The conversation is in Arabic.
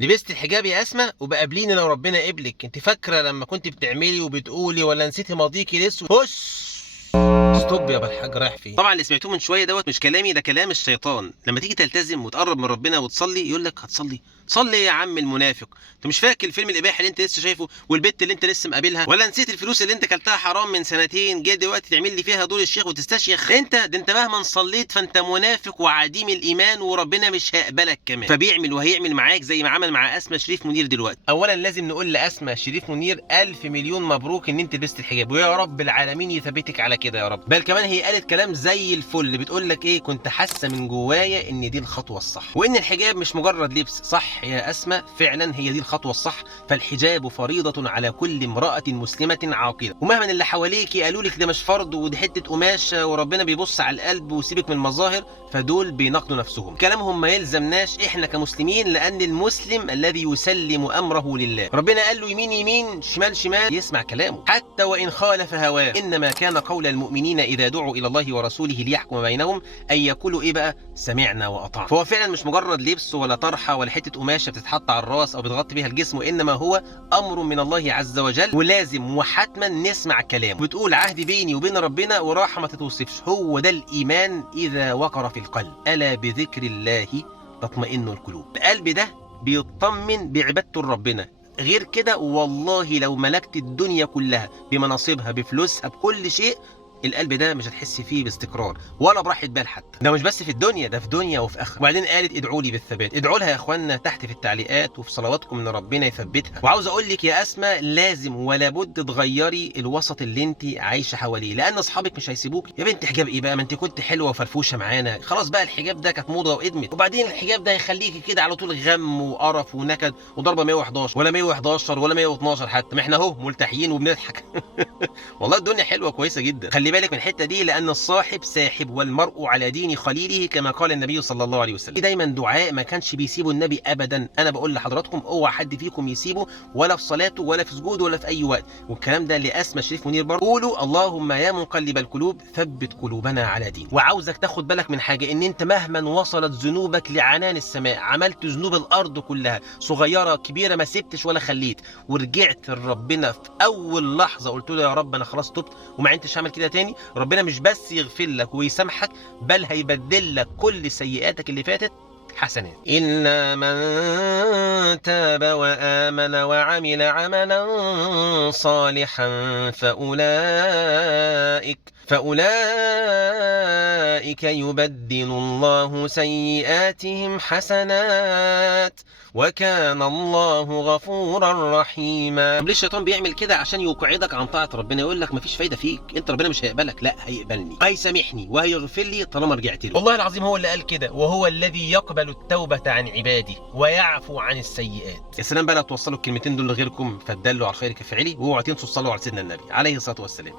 لبست الحجاب يا اسماء وبقابليني لو ربنا قبلك. انت فاكره لما كنت بتعملي وبتقولي ولا نسيتي ماضيكي الاسود؟ هش ستوب يا بالحاج، رايح فين؟ طبعا اللي سمعتوه من شويه دوت مش كلامي، ده كلام الشيطان. لما تيجي تلتزم وتقرب من ربنا وتصلي يقول لك هتصلي؟ صلي يا عم المنافق. انت مش فاكر الفيلم الاباحي اللي انت لسه شايفه والبت اللي انت لسه مقابلها؟ ولا نسيت الفلوس اللي انت كلتها حرام من سنتين جاي دلوقتي تعمل لي فيها دور الشيخ وتستشيخ؟ انت مهما صليت فانت منافق وعديم الايمان وربنا مش هيقبلك كمان. فبيعمل وهيعمل معاك زي ما عمل مع اسماء شريف منير دلوقتي. اولا لازم نقول لاسماء شريف منير الف مليون مبروك ان انت لبست الحجاب، ويا رب العالمين يثبتك على كده يا رب. بل كمان هي قالت كلام زي الفل، بتقول لك ايه، كنت حاسه من جوايا ان دي الخطوه الصح، وان الحجاب مش مجرد لبس. صح يا اسماء، فعلا هي دي الخطوه الصح. فالحجاب فريضه على كل امراه مسلمه عاقله، ومهما اللي حواليك قالوا لك ده مش فرض ودي حته قماشه وربنا بيبص على القلب وسيبك من المظاهر، فدول بيناقضوا نفسهم. كلامهم ما يلزمناش احنا كمسلمين، لان المسلم الذي يسلم امره لله. ربنا قال له يمين يمين شمال شمال، يسمع كلامه حتى وان خالف هواه. انما كان قول المؤمنين اذا دعوا الى الله ورسوله ليحكم بينهم ان يقولوا ايه بقى؟ سمعنا واطعنا. فهو فعلا مش مجرد لبس ولا طرحه ولا حته قماشه بتتحط على الراس او بتغطي بيها الجسم، وانما هو امر من الله عز وجل، ولازم وحتما نسمع كلامه. بتقول عهدي بيني وبين ربنا وراحه ما تتوصفش. هو ده الايمان اذا وقر في القلب، الا بذكر الله تطمئن القلوب. القلب ده بيطمن بعبادته لربنا. غير كده والله لو ملكت الدنيا كلها بمناصبها بفلوسها بكل شيء، القلب ده مش هتحس فيه باستقرار ولا براحه بال. حتى ده مش بس في الدنيا، ده في دنيا وفي اخره. وبعدين قالت ادعوا لي بالثبات. ادعوا لها يا اخوانا تحت في التعليقات وفي صلواتكم ان ربنا يثبتها. وعاوز اقول لك يا اسماء، لازم ولا بد تغيري الوسط اللي انت عايشه حواليه، لان اصحابك مش هيسيبوك. يا بنت حجاب ايه بقى؟ ما انت كنت حلوه وفرفوشه معانا، خلاص بقى الحجاب ده كانت موضه وادمت. وبعدين الحجاب ده هيخليكي كده على طول غم وقرف ونكد وضربه 111 ولا 111 ولا 112 حتى، ما احنا اهو ملتحيين وبنضحك. والله الدنيا حلوه كويسه جدا. خلي بالك من الحته دي، لان الصاحب ساحب والمرء على دين خليله كما قال النبي صلى الله عليه وسلم. دايما دعاء ما كانش بيسيبه النبي ابدا. انا بقول لحضراتكم اوعى حد فيكم يسيبه، ولا في صلاته ولا في سجوده ولا في اي وقت. والكلام ده لاسماء شريف منير برضه. قولوا اللهم يا منقلب القلوب ثبت قلوبنا على دين. وعاوزك تاخد بالك من حاجه، ان انت مهما وصلت ذنوبك لعنان السماء، عملت ذنوب الارض كلها صغيره كبيره ما سبتش ولا خليت، ورجعت لربنا في اول لحظه قلت له يا رب انا خلاص تبت وما عدتش اعمل كده تاني، ربنا مش بس يغفر لك ويسامحك، بل هيبدل لك كل سيئاتك اللي فاتت حسنات. إلا من تاب وآمن وعمل عملا صالحا فأولئك يبدل الله سيئاتهم حسنات وكان الله غفورا رحيما. طب ليه الشيطان بيعمل كده؟ عشان يقعدك عن طاعة ربنا، يقول لك مفيش فايدة فيك، انت ربنا مش هيقبلك. لا، هيقبلني، هيسامحني وهيغفر لي طالما رجعت له. والله العظيم هو اللي قال كده، وهو الذي يقبل التوبة عن عباده ويعفو عن السيئات. يا سلام بقى لو توصلوا الكلمتين دول لغيركم، فتدلوا على الخير كفعلي. واوعوا تنسوا تصلوا على سيدنا النبي عليه الصلاة والسلام.